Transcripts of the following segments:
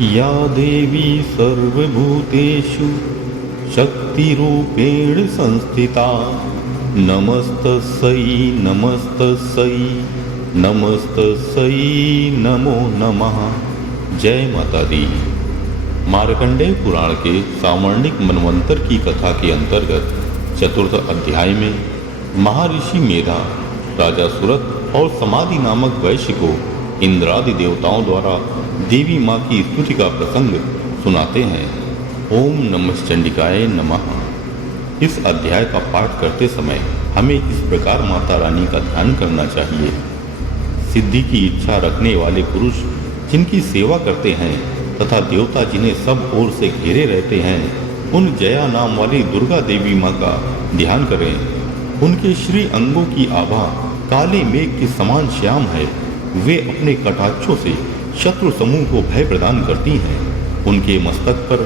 या देवी सर्वभूतेषु शक्तिरूपेण संस्थिता नमस्तस्यै नमस्तस्यै नमस्तस्यै नमो नमः। जय माता दी। मार्कंडेय पुराण के सावर्णिक मनवंतर की कथा के अंतर्गत चतुर्थ अध्याय में महर्षि मेधा राजा सुरत और समाधि नामक वैश्य को इंद्रादि देवताओं द्वारा देवी माँ की स्तुति का प्रसंग सुनाते हैं। ओम नमः चंडिकाय नमः। इस अध्याय का पाठ करते समय हमें इस प्रकार माता रानी का ध्यान करना चाहिए। सिद्धि की इच्छा रखने वाले पुरुष जिनकी सेवा करते हैं तथा देवता जिन्हें सब ओर से घेरे रहते हैं, उन जया नाम वाली दुर्गा देवी माँ का ध्यान करें। उनके श्री अंगों की आभा काले मेघ के समान श्याम है। वे अपने कटाक्षों से शत्रु समूह को भय प्रदान करती हैं। उनके मस्तक पर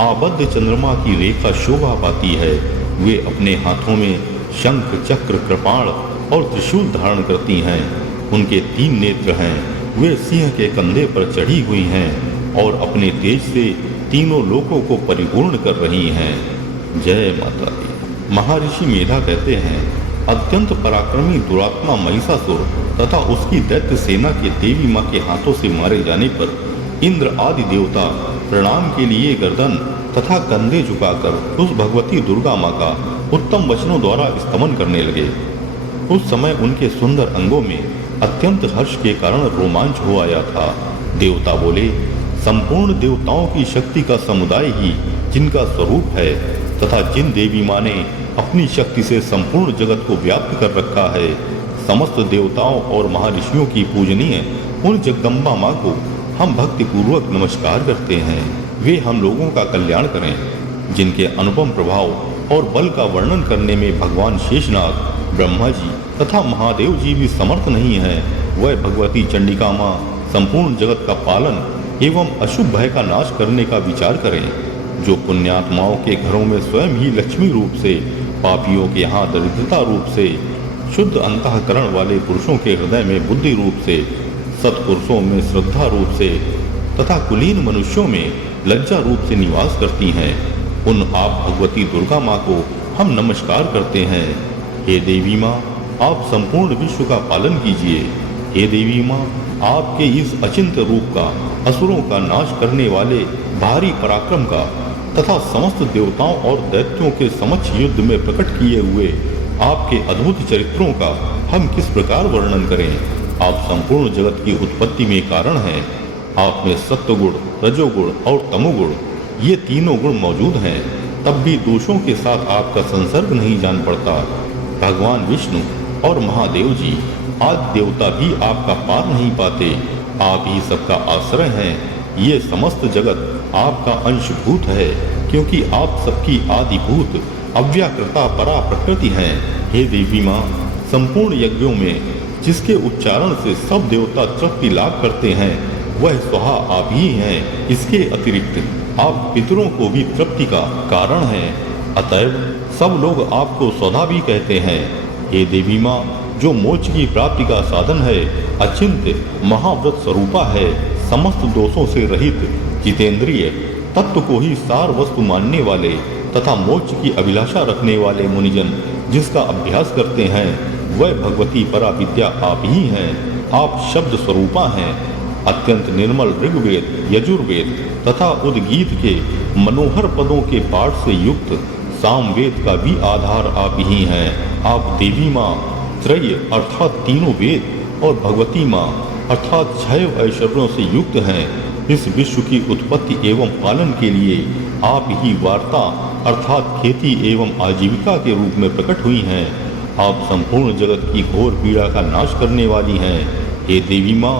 आबद्ध चंद्रमा की रेखा शोभा पाती है। वे अपने हाथों में शंख चक्र कृपाण और त्रिशूल धारण करती हैं। उनके 3 नेत्र हैं। वे सिंह के कंधे पर चढ़ी हुई हैं और अपने तेज से तीनों लोकों को परिपूर्ण कर रही हैं। जय माता दी। महर्षि मेधा कहते हैं, अत्यंत पराक्रमी दुरात्मा महिषासुर तथा उसकी दैत्य सेना के देवी माँ के हाथों से मारे जाने पर इंद्र आदि देवता प्रणाम के लिए गर्दन तथा कंधे झुकाकर उस भगवती दुर्गा माँ का उत्तम वचनों द्वारा स्तमन करने लगे। उस समय उनके सुंदर अंगों में अत्यंत हर्ष के कारण रोमांच हो आया था। देवता बोले, संपूर्ण देवताओं की शक्ति का समुदाय ही जिनका स्वरूप है तथा जिन देवी माँ ने अपनी शक्ति से संपूर्ण जगत को व्याप्त कर रखा है, समस्त देवताओं और महर्षियों की पूजनीय उन जगदम्बा माँ को हम भक्ति पूर्वक नमस्कार करते हैं। वे हम लोगों का कल्याण करें। जिनके अनुपम प्रभाव और बल का वर्णन करने में भगवान शेषनाग, ब्रह्मा जी तथा महादेव जी भी समर्थ नहीं है, वह भगवती चंडिका माँ संपूर्ण जगत का पालन एवं अशुभ भय का नाश करने का विचार करें। जो पुण्यात्माओं के घरों में स्वयं ही लक्ष्मी रूप से, पापियों के यहाँ दरिद्रता रूप से, शुद्ध अंतःकरण वाले पुरुषों के हृदय में बुद्धि रूप से, सत्पुरुषों में श्रद्धा रूप से तथा कुलीन मनुष्यों में लज्जा रूप से निवास करती हैं, उन आप भगवती दुर्गा माँ को हम नमस्कार करते हैं। हे देवी माँ, आप संपूर्ण विश्व का पालन कीजिए। हे देवी माँ, आपके इस अचिंत्य रूप का, असुरों का नाश करने वाले भारी पराक्रम का तथा समस्त देवताओं और दैत्यों के समक्ष युद्ध में प्रकट किए हुए आपके अद्भुत चरित्रों का हम किस प्रकार वर्णन करें। आप संपूर्ण जगत की उत्पत्ति में कारण हैं। आप में सत्वगुण, रजोगुण और तमोगुण, ये तीनों गुण मौजूद हैं, तब भी दोषों के साथ आपका संसर्ग नहीं जान पड़ता। भगवान विष्णु और महादेव जी आदि देवता भी आपका पार नहीं पाते। आप ही सबका आश्रय हैं। ये समस्त जगत आपका अंशभूत है, क्योंकि आप सबकी आदिभूत अव्याकृता परा प्रकृति हैं। हे देवी माँ, संपूर्ण यज्ञों में जिसके उच्चारण से सब देवता तृप्ति लाभ करते हैं, वह स्वहा आप ही हैं। इसके अतिरिक्त आप पितरों को भी तृप्ति का कारण हैं। अतएव सब लोग आपको स्वधा भी कहते हैं। हे देवी माँ, जो मोक्ष की प्राप्ति का साधन है, अचिंत्य महाव्रत स्वरूपा है, समस्त दोषों से रहित, जितेंद्रिय, तत्व को ही सार वस्तु मानने वाले तथा मोक्ष की अभिलाषा रखने वाले मुनिजन जिसका अभ्यास करते हैं, वह भगवती परा विद्या आप ही हैं। आप शब्द स्वरूपा हैं। अत्यंत निर्मल ऋग्वेद, यजुर्वेद तथा उद्गीत के मनोहर पदों के पाठ से युक्त सामवेद का भी आधार आप ही हैं। आप देवी माँ त्रय अर्थात तीनों वेद और भगवती माँ अर्थात 6 ऐश्वर्यों से युक्त हैं। इस विश्व की उत्पत्ति एवं पालन के लिए आप ही वार्ता अर्थात खेती एवं आजीविका के रूप में प्रकट हुई हैं। आप संपूर्ण जगत की घोर पीड़ा का नाश करने वाली हैं। हे देवी माँ,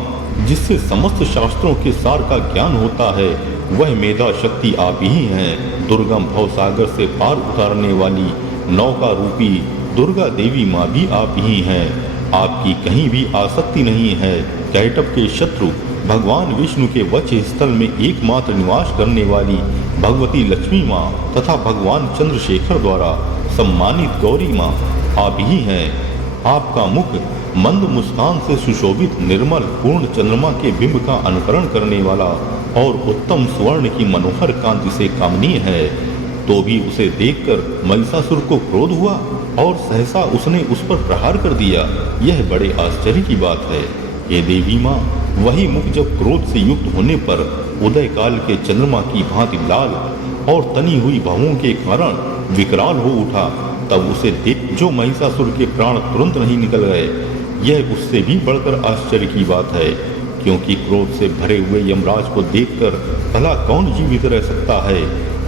जिससे समस्त शास्त्रों के सार का ज्ञान होता है, वह मेधा शक्ति आप ही हैं। दुर्गम भव सागर से पार उतारने वाली नौका रूपी दुर्गा देवी माँ भी आप ही हैं। आपकी कहीं भी आसक्ति नहीं है। कैटभ के शत्रु भगवान विष्णु के वक्ष स्थल में एकमात्र निवास करने वाली भगवती लक्ष्मी माँ तथा भगवान चंद्रशेखर द्वारा सम्मानित गौरी माँ आप ही हैं। आपका मुख मंद मुस्कान से सुशोभित निर्मल पूर्ण चंद्रमा के बिंब का अनुकरण करने वाला और उत्तम स्वर्ण की मनोहर कांति से कामनीय है, तो भी उसे देखकर महिषासुर को क्रोध हुआ और सहसा उसने उस पर प्रहार कर दिया। यह बड़े आश्चर्य की बात है। हे देवी माँ, वही मुख जब क्रोध से युक्त होने पर उदय काल के चंद्रमा की भांति लाल और तनी हुई भवों के कारण विकराल हो उठा, तब उसे देख जो महिषासुर के प्राण तुरंत नहीं निकल गए। यह उससे भी बढ़कर आश्चर्य की बात है, क्योंकि क्रोध से भरे हुए यमराज को देखकर भला कौन जीवित रह सकता है।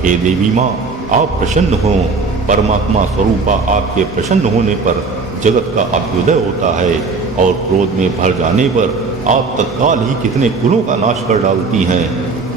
हे देवी माँ, आप प्रसन्न हो। परमात्मा स्वरूपा आपके प्रसन्न होने पर जगत का अभ्युदय होता है और क्रोध में भर जाने पर आप तत्काल ही कितने कुलों का नाश कर डालती हैं।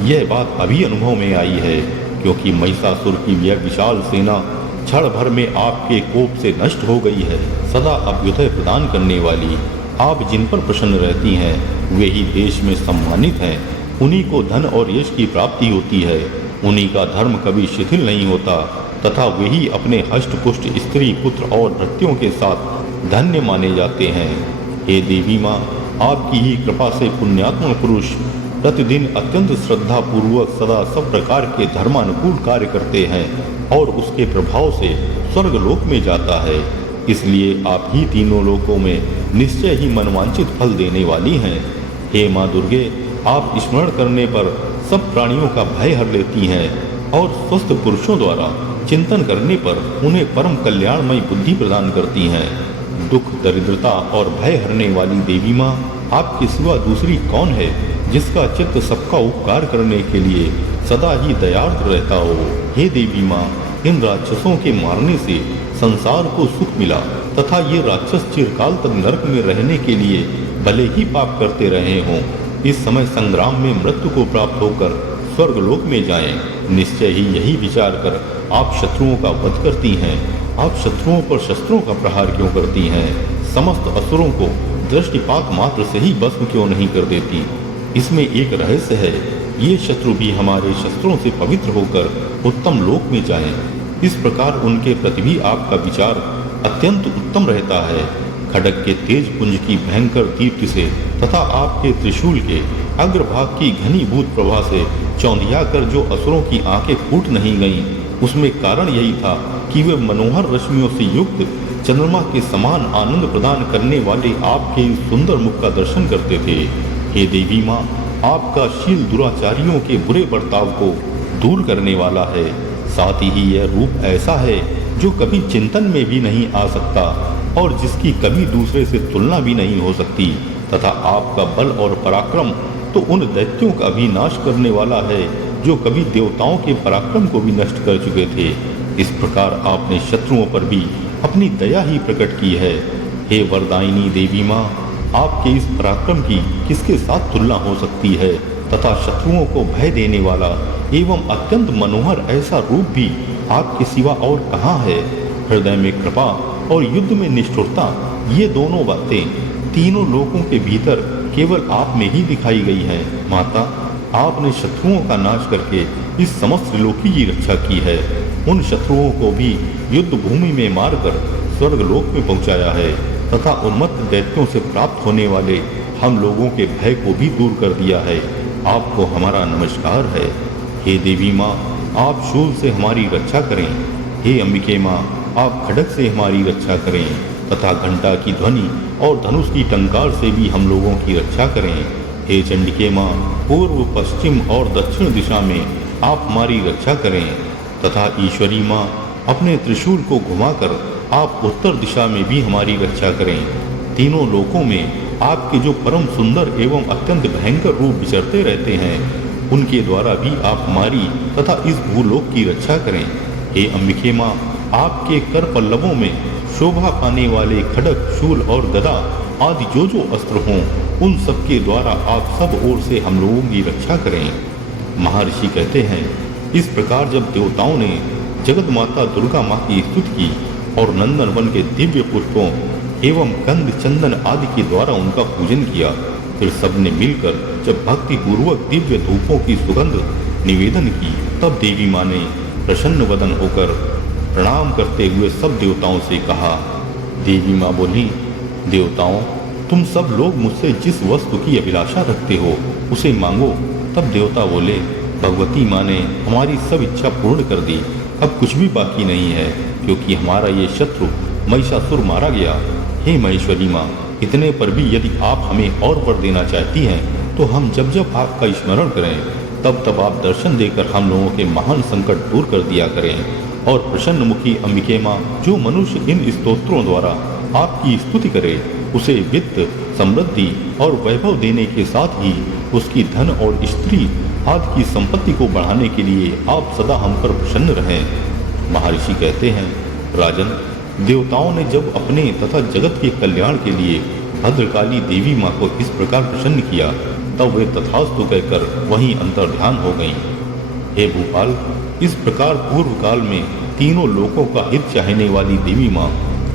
यह बात अभी अनुभव में आई है, क्योंकि महिषासुर की यह विशाल सेना क्षण भर में आपके कोप से नष्ट हो गई है। सदा अभ्युदय प्रदान करने वाली आप जिन पर प्रसन्न रहती हैं, वे ही देश में सम्मानित हैं। उन्हीं को धन और यश की प्राप्ति होती है। उन्हीं का धर्म कभी शिथिल नहीं होता तथा वही अपने हष्टपुष्ट स्त्री पुत्र और भृत्यों के साथ धन्य माने जाते हैं। हे देवी माँ, आपकी ही कृपा से पुण्यात्मा पुरुष प्रतिदिन अत्यंत श्रद्धा पूर्वक सदा सब प्रकार के धर्मानुकूल कार्य करते हैं और उसके प्रभाव से स्वर्गलोक में जाता है। इसलिए आप ही तीनों लोकों में निश्चय ही मनवांचित फल देने वाली हैं। हे माँ दुर्गे, आप स्मरण करने पर सब प्राणियों का भय हर लेती हैं और स्वस्थ पुरुषों द्वारा चिंतन करने पर उन्हें परम कल्याणमयी बुद्धि प्रदान करती हैं। दुख, दरिद्रता और भय हरने वाली देवी माँ, आपके सिवा दूसरी कौन है जिसका चित्त सबका उपकार करने के लिए सदा ही दयार्द्र रहता हो। हे देवी माँ, इन राक्षसों के मारने से संसार को सुख मिला तथा ये राक्षस चिरकाल तक नरक में रहने के लिए भले ही पाप करते रहे हों, इस समय संग्राम में मृत्यु को प्राप्त होकर स्वर्गलोक में जाएं। निश्चय ही यही विचार कर आप शत्रुओं का वध करती हैं। आप शत्रुओं पर शस्त्रों का प्रहार क्यों करती हैं? समस्त असुरों को दृष्टिपात मात्र से ही भस्म क्यों नहीं कर देती? इसमें एक रहस्य है। ये शत्रु भी हमारे शस्त्रों से पवित्र होकर उत्तम लोक में जाएं। इस प्रकार उनके प्रति भी आपका विचार अत्यंत उत्तम रहता है। खड्ग के तेज पुंज की भयंकर दीप्ति से तथा आपके त्रिशूल के अग्रभाग की घनीभूत प्रभा से चौंधिया कर जो असुरों की आंखें फूट नहीं गईं, उसमें कारण यही था कि वे मनोहर रश्मियों से युक्त चंद्रमा के समान आनंद प्रदान करने वाले आपके इस सुंदर मुख का दर्शन करते थे। हे देवी माँ, आपका शील दुराचारियों के बुरे बर्ताव को दूर करने वाला है। साथ ही यह रूप ऐसा है जो कभी चिंतन में भी नहीं आ सकता और जिसकी कभी दूसरे से तुलना भी नहीं हो सकती, तथा आपका बल और पराक्रम तो उन दैत्यों का भी नाश करने वाला है जो कभी देवताओं के पराक्रम को भी नष्ट कर चुके थे। इस प्रकार आपने शत्रुओं पर भी अपनी दया ही प्रकट की है। हे वरदायिनी देवी माँ, आपके इस पराक्रम की किसके साथ तुलना हो सकती है, तथा शत्रुओं को भय देने वाला एवं अत्यंत मनोहर ऐसा रूप भी आपके सिवा और कहाँ है? हृदय में कृपा और युद्ध में निष्ठुरता, ये दोनों बातें तीनों लोकों के भीतर केवल आप में ही दिखाई गई हैं। माता, आपने शत्रुओं का नाश करके इस समस्त त्रिलोकी की रक्षा की है। उन शत्रुओं को भी युद्ध भूमि में मारकर स्वर्गलोक में पहुंचाया है तथा उन्मत्त दैत्यों से प्राप्त होने वाले हम लोगों के भय को भी दूर कर दिया है। आपको हमारा नमस्कार है। हे देवी माँ, आप शूल से हमारी रक्षा करें। हे अंबिके माँ, आप खड्ग से हमारी रक्षा करें तथा घंटा की ध्वनि और धनुष की टंकार से भी हम लोगों की रक्षा करें। हे चंडिके माँ, पूर्व, पश्चिम और दक्षिण दिशा में आप हमारी रक्षा करें तथा ईश्वरी माँ, अपने त्रिशूल को घुमाकर आप उत्तर दिशा में भी हमारी रक्षा करें। तीनों लोकों में आपके जो परम सुंदर एवं अत्यंत भयंकर रूप विचरते रहते हैं, उनके द्वारा भी आप हमारी तथा इस भूलोक की रक्षा करें। हे अंबिके माँ, आपके कर पल्लवों में शोभा पाने वाले खड्ग, शूल और गदा आदि जो अस्त्र हों, उन सब के द्वारा आप सब ओर से हम लोगों की रक्षा करें। महर्षि कहते हैं, इस प्रकार जब देवताओं ने जगत माता दुर्गा माँ की स्तुति की और नंदन वन के दिव्य पुष्पों एवं कंद, चंदन आदि के द्वारा उनका पूजन किया, फिर सबने मिलकर जब भक्ति पूर्वक दिव्य धूपों की सुगंध निवेदन की, तब देवी माँ ने प्रसन्न वदन होकर प्रणाम करते हुए सब देवताओं से कहा। देवी माँ बोली, देवताओं, तुम सब लोग मुझसे जिस वस्तु की अभिलाषा रखते हो उसे मांगो, तब देवता बोले, भगवती माँ ने हमारी सब इच्छा पूर्ण कर दी, अब कुछ भी बाकी नहीं है, क्योंकि हमारा ये शत्रु महिषासुर मारा गया। हे महेश्वरी माँ, इतने पर भी यदि आप हमें और वर देना चाहती हैं तो हम जब जब आपका स्मरण करें तब तब आप दर्शन देकर हम लोगों के महान संकट दूर कर दिया करें। और प्रसन्न मुखी अंबिके माँ, जो मनुष्य इन स्तोत्रों द्वारा आपकी स्तुति करे उसे वित्त, समृद्धि और वैभव देने के साथ ही उसकी धन और स्त्री आदि की संपत्ति को बढ़ाने के लिए आप सदा हम पर प्रसन्न रहें। महर्षि कहते हैं, राजन, देवताओं ने जब अपने तथा जगत के कल्याण के लिए भद्रकाली देवी माँ को इस प्रकार प्रसन्न किया तब वे तथास्तु कहकर वहीं अंतर्ध्यान हो गईं। हे भूपाल, इस प्रकार पूर्व काल में तीनों लोकों का हित चाहने वाली देवी माँ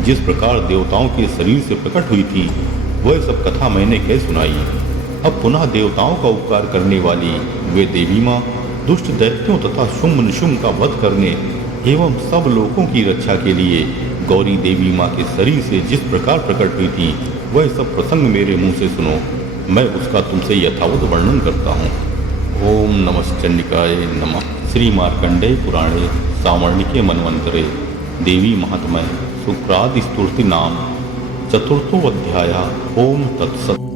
जिस प्रकार देवताओं के शरीर से प्रकट हुई थी वह सब कथा मैंने कह सुनाई। अब पुनः देवताओं का उपकार करने वाली वे देवी माँ दुष्ट दैत्यों तथा शुंभ निशुंभ का वध करने एवं सब लोगों की रक्षा के लिए गौरी देवी माँ के शरीर से जिस प्रकार प्रकट हुई थी वह सब प्रसंग मेरे मुंह से सुनो, मैं उसका तुमसे यथावत वर्णन करता हूँ। ओम नमश्चंडिकाय नमः। श्री मार्कंडेय पुराणे सावर्णिके मनवंतरे देवी महात्म्य शुक्रादि स्तुति नाम चतुर्थो अध्याय। ओम तत्सत्।